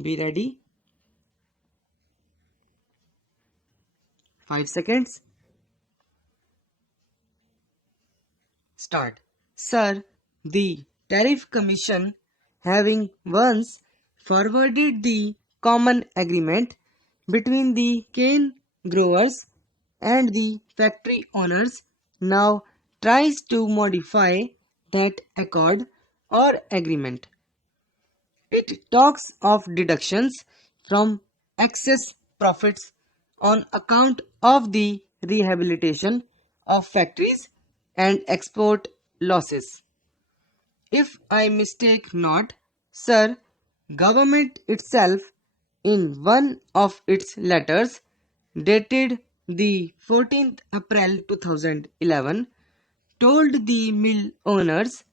Be ready. 5 seconds. Start. Sir, the Tariff Commission, having once forwarded the common agreement between the cane growers and the factory owners, now tries to modify that accord or agreement. It talks of deductions from excess profits on account of the rehabilitation of factories and export losses. If I mistake not, sir, government itself in one of its letters dated the 14th April 2011 told the Mill Owners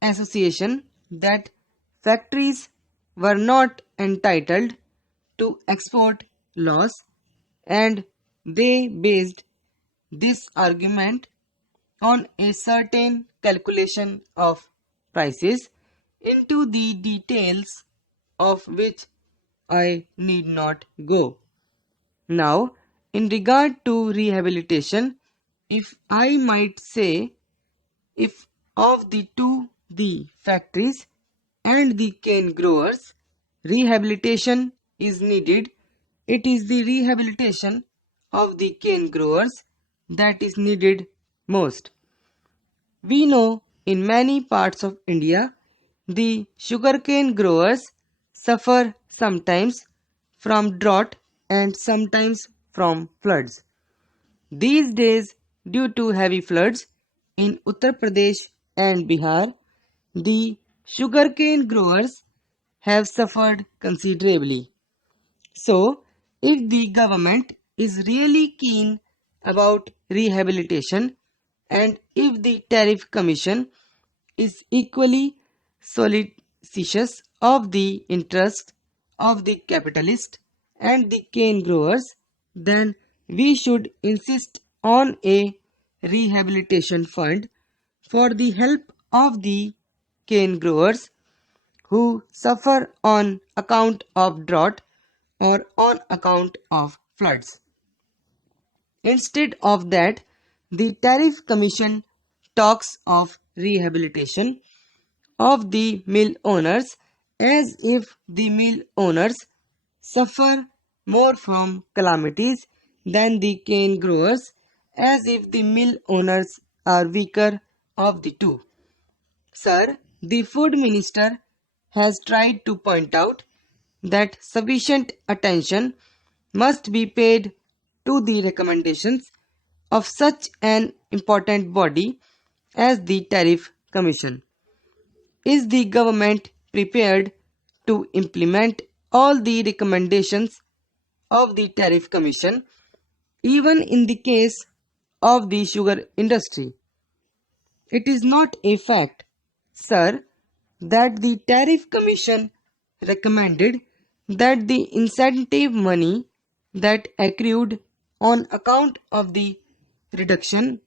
Association that factories were not entitled to export loss, and they based this argument on a certain calculation of prices, into the details of which I need not go. Now, in regard to rehabilitation, if I might say, if of the two, the factories and the cane growers, rehabilitation is needed, it is the rehabilitation of the cane growers that is needed most. We know in many parts of India, the sugarcane growers suffer sometimes from drought and sometimes from floods. These days, due to heavy floods in Uttar Pradesh and Bihar, the sugarcane growers have suffered considerably. So, if the government is really keen about rehabilitation, and if the Tariff Commission is equally solicitous of the interest of the capitalist and the cane growers, then we should insist on a rehabilitation fund for the help of the cane growers who suffer on account of drought or on account of floods. Instead of that, the Tariff Commission talks of rehabilitation of the mill owners as if the mill owners suffer more from calamities than the cane growers, as if the mill owners are weaker of the two. Sir, the Food Minister has tried to point out that sufficient attention must be paid to the recommendations of such an important body as the Tariff Commission. Is the government prepared to implement all the recommendations of the Tariff Commission, even in the case of the sugar industry? It is not a fact, sir, that the Tariff Commission recommended that the incentive money that accrued on account of the reduction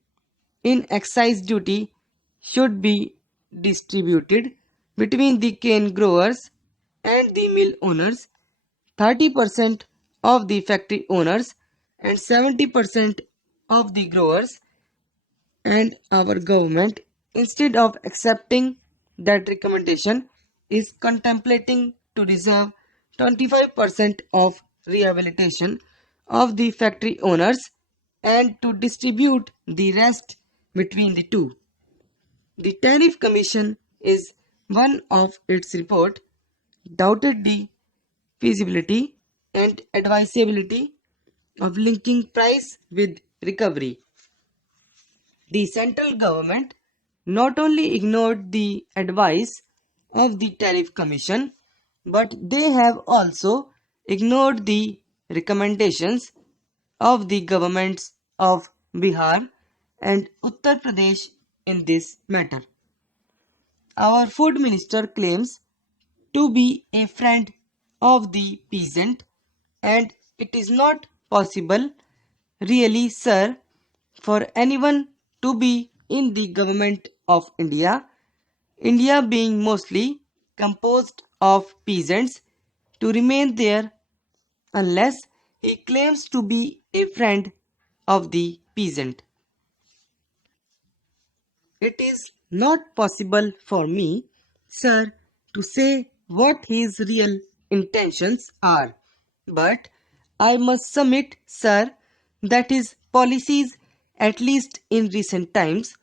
in excise duty should be distributed between the cane growers and the mill owners, 30% of the factory owners and 70% of the growers. And our government, instead of accepting that recommendation, is contemplating to reserve 25% of rehabilitation of the factory owners and to distribute the rest between the two. The Tariff Commission is one of its report doubted the feasibility and advisability of linking price with recovery. The central government not only ignored the advice of the Tariff Commission, but they have also ignored the recommendations of the governments of Bihar and Uttar Pradesh in this matter. Our food minister claims to be a friend of the peasant, and it is not possible, really, sir, for anyone to be in the government of India, India being mostly composed of peasants, to remain there unless he claims to be a friend of the peasant. It is not possible for me, sir, to say what his real intentions are, but I must submit, sir, that his policies, at least in recent times,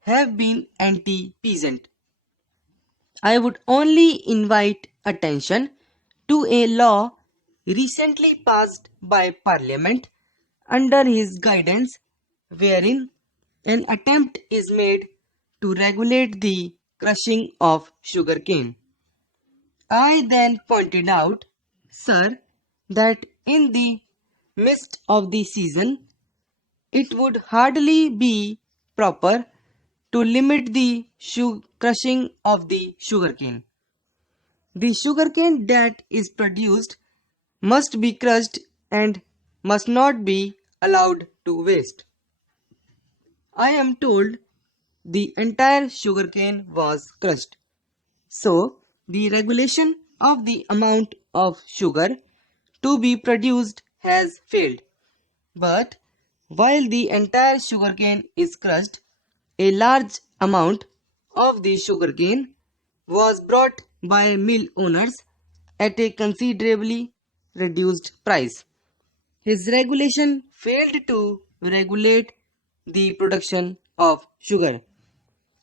have been anti-peasant. I would only invite attention to a law recently passed by Parliament under his guidance, wherein an attempt is made to regulate the crushing of sugarcane. I then pointed out, sir, that in the midst of the season, it would hardly be proper to limit the crushing of the sugarcane. The sugarcane that is produced must be crushed and must not be allowed to waste. I am told the entire sugarcane was crushed. So, the regulation of the amount of sugar to be produced has failed. But while the entire sugarcane is crushed, a large amount of the sugarcane was brought by mill owners at a considerably reduced price. His regulation failed to regulate the production of sugar.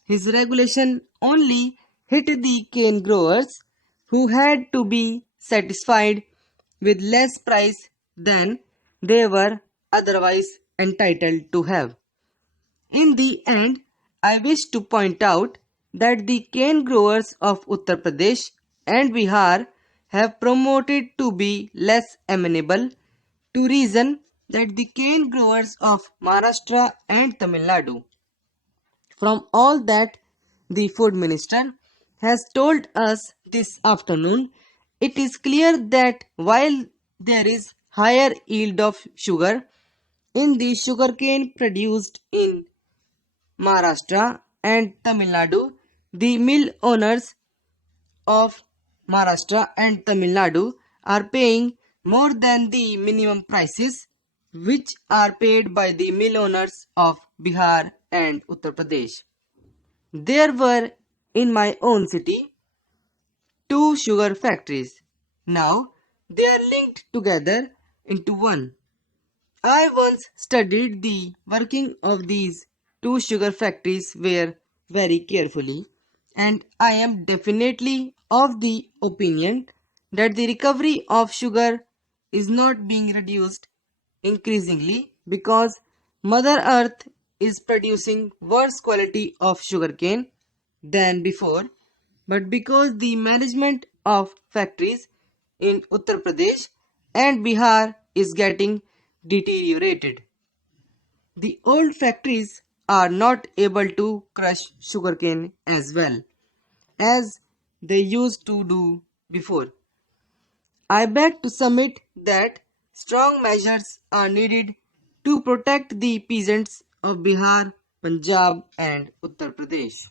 His regulation only hit the cane growers who had to be satisfied with less price than they were otherwise entitled to have. In the end, I wish to point out that the cane growers of Uttar Pradesh and Bihar have promoted to be less amenable to reason that the cane growers of Maharashtra and Tamil Nadu. From all that the food minister has told us this afternoon, it is clear that while there is higher yield of sugar in the sugarcane produced in Maharashtra and Tamil Nadu, the mill owners of Maharashtra and Tamil Nadu are paying more than the minimum prices which are paid by the mill owners of Bihar and Uttar Pradesh. There were in my own city two sugar factories. Now they are linked together into one. I once studied the working of these two sugar factories very carefully, and I am definitely of the opinion that the recovery of sugar is not being reduced increasingly because Mother Earth is producing worse quality of sugarcane than before, but because the management of factories in Uttar Pradesh and Bihar is getting deteriorated. The old factories are not able to crush sugarcane as well as they used to do before. I beg to submit that strong measures are needed to protect the peasants of Bihar, Punjab, and Uttar Pradesh.